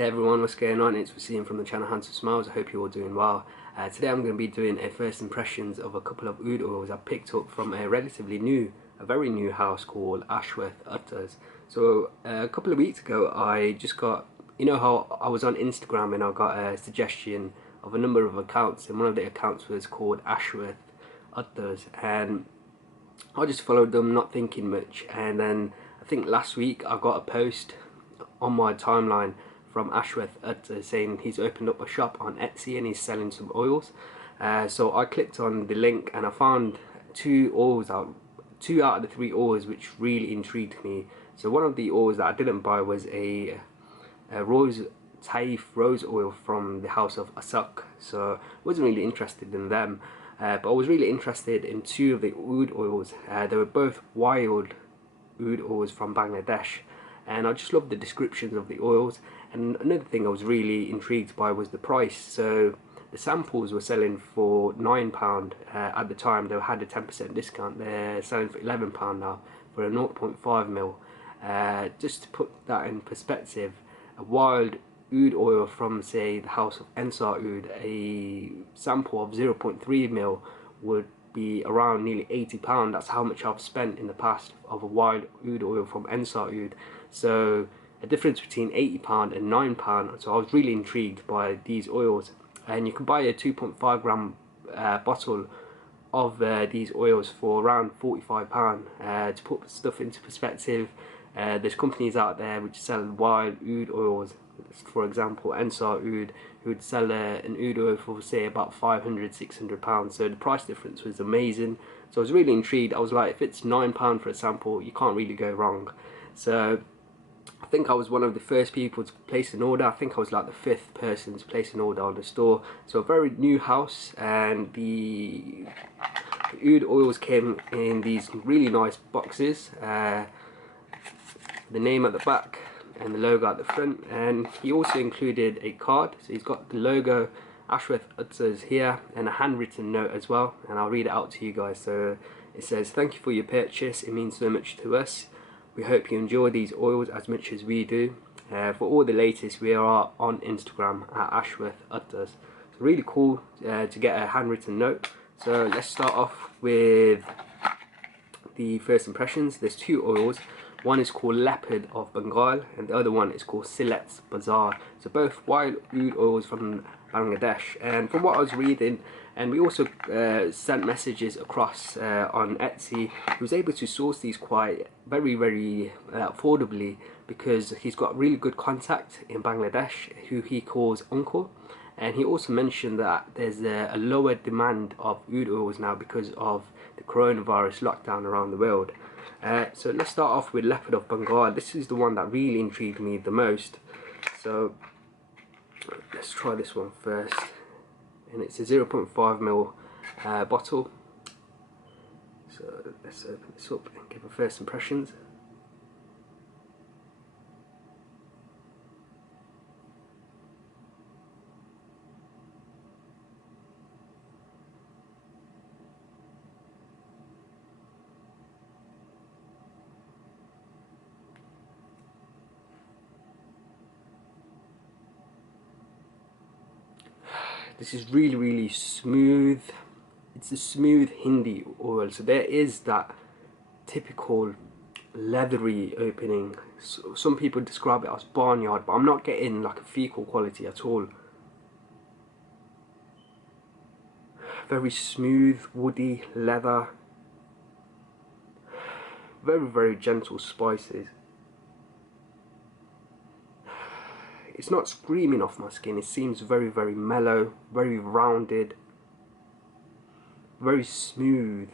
Hey everyone, what's going on? It's Waseem from the channel Handsome Smiles. I hope you're all doing well. Today I'm going to be doing a first impressions of a couple of oud oils I picked up from a very new house called Ashworth, Attars. So a couple of weeks ago I just got, you know how I was on Instagram and I got a suggestion of a number of accounts, and one of the accounts was called Ashworth, Attars, and I just followed them not thinking much, and then I think last week I got a post on my timeline from Ashworth saying he's opened up a shop on Etsy and he's selling some oils. So I clicked on the link and I found two out of the three oils which really intrigued me. So one of the oils that I didn't buy was a Taif rose oil from the house of Asak, so I wasn't really interested in them, but I was really interested in two of the oud oils. They were both wild oud oils from Bangladesh, and I just loved the descriptions of the oils. And another thing I was really intrigued by was the price. So the samples were selling for £9 at the time. They had a 10% discount. They're selling for £11 now for a 0.5ml. Just to put that in perspective, a wild oud oil from, say, the house of Ensar Oud, a sample of 0.3ml would be around nearly £80. That's how much I've spent in the past of a wild oud oil from Ensar Oud. So a difference between £80 and £9. So I was really intrigued by these oils, and you can buy a 2.5 gram bottle of these oils for around £45. To put stuff into perspective, there's companies out there which sell wild oud oils, for example Ensar Oud, who would sell an oud oil for, say, about £500–600. So the price difference was amazing. So I was really intrigued. I was like, if it's £9 for a sample, you can't really go wrong. So I think I was one of the first people to place an order. I think I was like the 5th person to place an order on the store. So a very new house, and the oud oils came in these really nice boxes. The name at the back and the logo at the front, and he also included a card. So he's got the logo Ashworth Attars here and a handwritten note as well, and I'll read it out to you guys. So it says, "Thank you for your purchase, it means so much to us. We hope you enjoy these oils as much as we do. For all the latest, we are on Instagram at Ashworth Attars." It's really cool to get a handwritten note. So let's start off with the first impressions. There's two oils. One is called Leopard of Bengal and the other one is called Silet's Bazaar. So both wild oud oils from Bangladesh. And from what I was reading, and we also sent messages across on Etsy, he was able to source these very affordably, because he's got really good contact in Bangladesh who he calls uncle. And he also mentioned that there's a lower demand of oud oils now because of the coronavirus lockdown around the world. So let's start off with Leopard of Bengal. This is the one that really intrigued me the most. So let's try this one first. And it's a 0.5ml bottle. So let's open this up and give a first impressions. This is really smooth. It's a smooth Hindi oil, so there is that typical leathery opening. So some people describe it as barnyard, but I'm not getting like a fecal quality at all. Very smooth, woody leather. Very gentle spices. It's not screaming off my skin. It seems very mellow, very rounded, very smooth.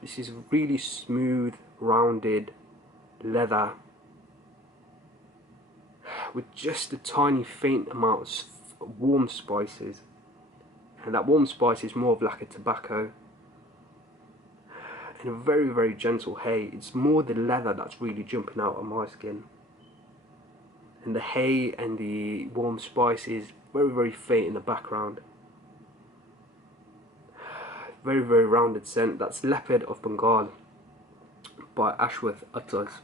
This is really smooth, rounded leather with just a tiny faint amount of warm spices, and that warm spice is more of like a tobacco, and a very gentle hay. It's more the leather that's really jumping out of my skin. And the hay and the warm spice is very faint in the background. Very rounded scent. That's Leopard of Bengal by Ashworth Attars.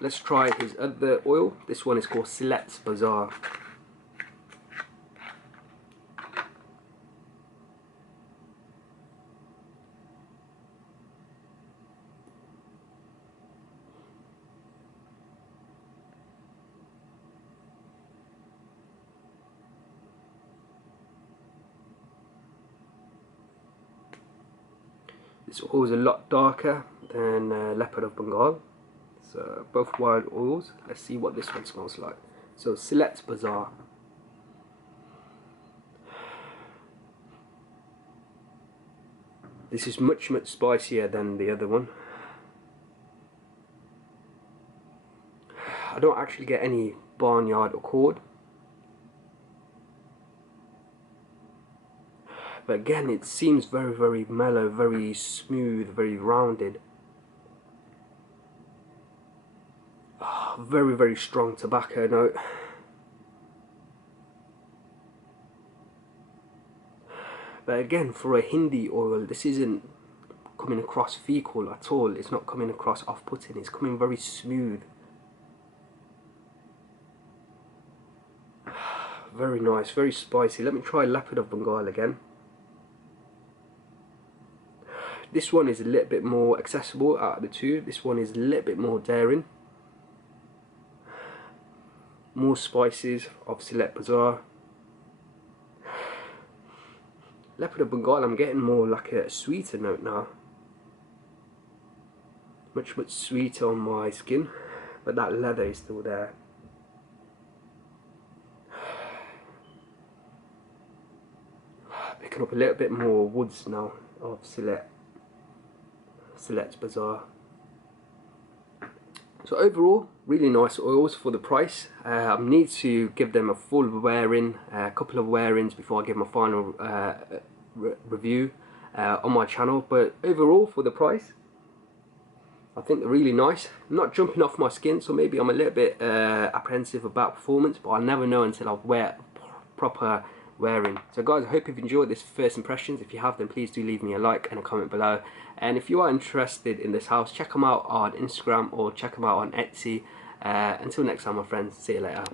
Let's try his other oil. This one is called Silet's Bazaar. This oil is a lot darker than Leopard of Bengal. So both wild oils. Let's see what this one smells like. So Silet's Bazaar. This is much spicier than the other one. I don't actually get any barnyard accord. But again, it seems very mellow, very smooth, very rounded. Oh, very strong tobacco note. But again, for a Hindi oil, this isn't coming across fecal at all. It's not coming across off-putting. It's coming very smooth. Very nice, very spicy. Let me try Leopard of Bengal again. This one is a little bit more accessible out of the two. This one is a little bit more daring. More spices of Silet Bazaar. Leopard of Bengal, I'm getting more like a sweeter note now. Much sweeter on my skin, but that leather is still there. Picking up a little bit more woods now of Silet's Bazaar. So overall, really nice oils for the price. I need to give them a full wear-in, a couple of wear-ins before I give my final review on my channel. But overall, for the price, I think they're really nice. Not jumping off my skin, so maybe I'm a little bit apprehensive about performance, but I'll never know until I wear proper wearing. So guys, I hope you've enjoyed this first impressions. If you have, then please do leave me a like and a comment below. And if you are interested in this house, check them out on Instagram or check them out on Etsy. Until next time, my friends, see you later.